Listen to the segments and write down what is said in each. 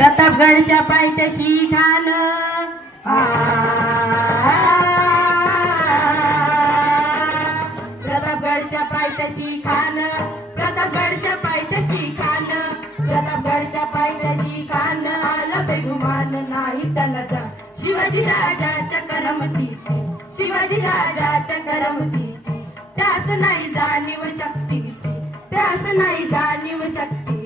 प्रतापगडच्या पायथ्याशी खान प्रतापगडच्या पायथ्याशी खान प्रतापगडच्या पायथ्याशी खान प्रतापगडच्या पायथ्याशी खान आला बेगुमान नाही त्याला जा शिवाजी राजाच्या करमतीची शिवाजी राजाच्या करमतीची त्यास नाही जाणीव शक्तीची त्यास नाही जाणीव शक्तीची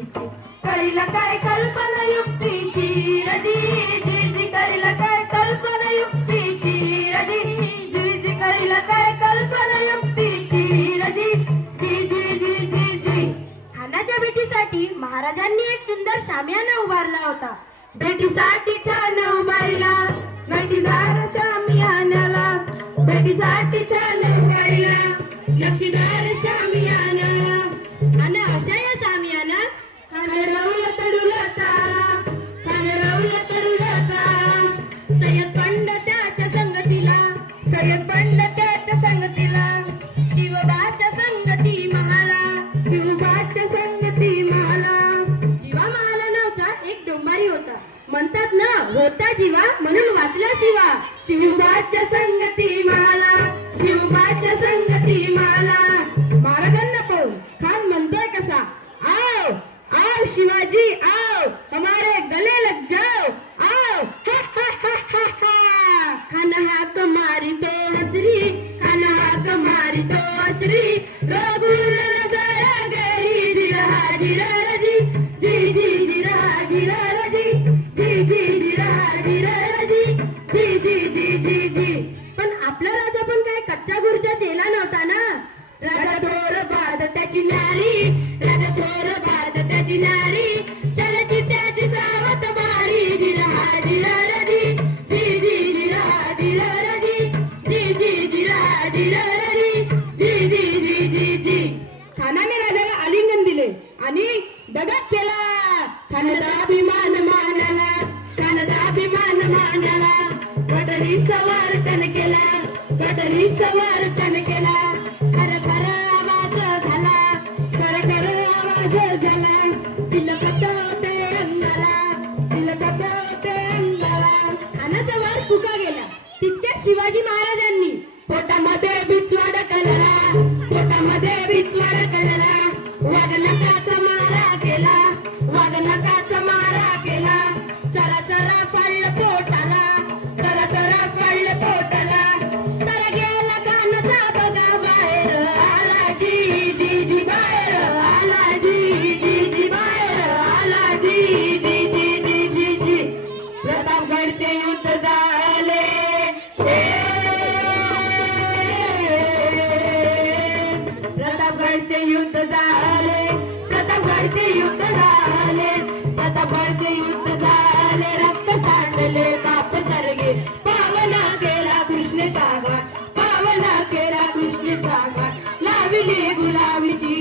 करीला काय कल्पना युक्तीची रजी जी जी करीला काय कल्पना युक्तीची रजी जी जी करीला काय कल्पना युक्तीची रजी जी जी जी जी जी खानाच्या भेटीसाठी महाराजांनी एक सुंदर शामियाना उभारला होता. भेटीसाठी छान उभारला नक्षीदार शामियानाला भेटीसाठी छान उभारला नक्षीदार शामियानाला आणि अशा या शामियानात खानरवला तडुला तारा खानरवला तडुला तारा सय्यद पंड त्याच्या संगतीला सय्यद पंड त्याच्या संगतीला शिवबाच्या संगती महाला शिवबाच्या संगती महाला जीवा महाला नावचा एक डोंबारी होता. म्हणतात ना होता जीवा म्हणून वाचला शिवा शिवबाच्या संगती महाला शिवबाच्या संगती महाला महाराजांना पाहून खान म्हणतोय कसा आओ आओ शिवाजी आओ हमारे गले लग जाओ आओ हा हा हा हा हा खान हाक मारी तो हसरी खान हाक मारी तो हसरी रघुल नगरा गरी जिरा जिरा रजी जी जी जिरा जिरा रजी जी जी जिरा जिरा रजी जी जी जी जी जी पण आपला राजा पण काय कच्च्या गुरच्या चेला नव्हता ना. राजा थोर बाद त्याची नारी राजा थोर बाद त्याची नारी चलची त्याची सावत बारी जिरा जिरा रजी जी जी जिरा जिरा रजी जी जी जिरा जिरा रजी जी जी जी जी जी खानाने राजाला आलिंगन दिले आणि दगड केला. खानाचा अभिमान मानाला खानाचा अभिमान मानाला गडरीचा वर्तन केला गडरीचा वर्तन केला खर खर आवाज झाला खर खर आवाज झाला चिलकत ते अंगाला चिलकत ते अंगाला खानाचा वार फुका गेला. तितक्या शिवाजी महाराजांनी पोटामध्ये बिचवाड कलला पोटामध्ये बिचवाड कलला वाघनकाचा मारा केला वाघनकाचा मारा केला चरा चरा पडलं पोटाला चरा चरा पडलं पोटाला चरा गेला कानाचा बघा बाहेर आला जी जी जी बाहेर आला जी जी जी बाहेर आला जी जी जी जी जी जी प्रतापगडचे युद्ध झाले प्रतापगडचे युद्ध झाले प्रतापगडचे युद्ध झाले प्रतापगडचे युद्ध झाले रक्त सांडले बाप सरगे पावना केला कृष्णेचा घाट पावना केला कृष्णेचा घाट लावली गुलामीची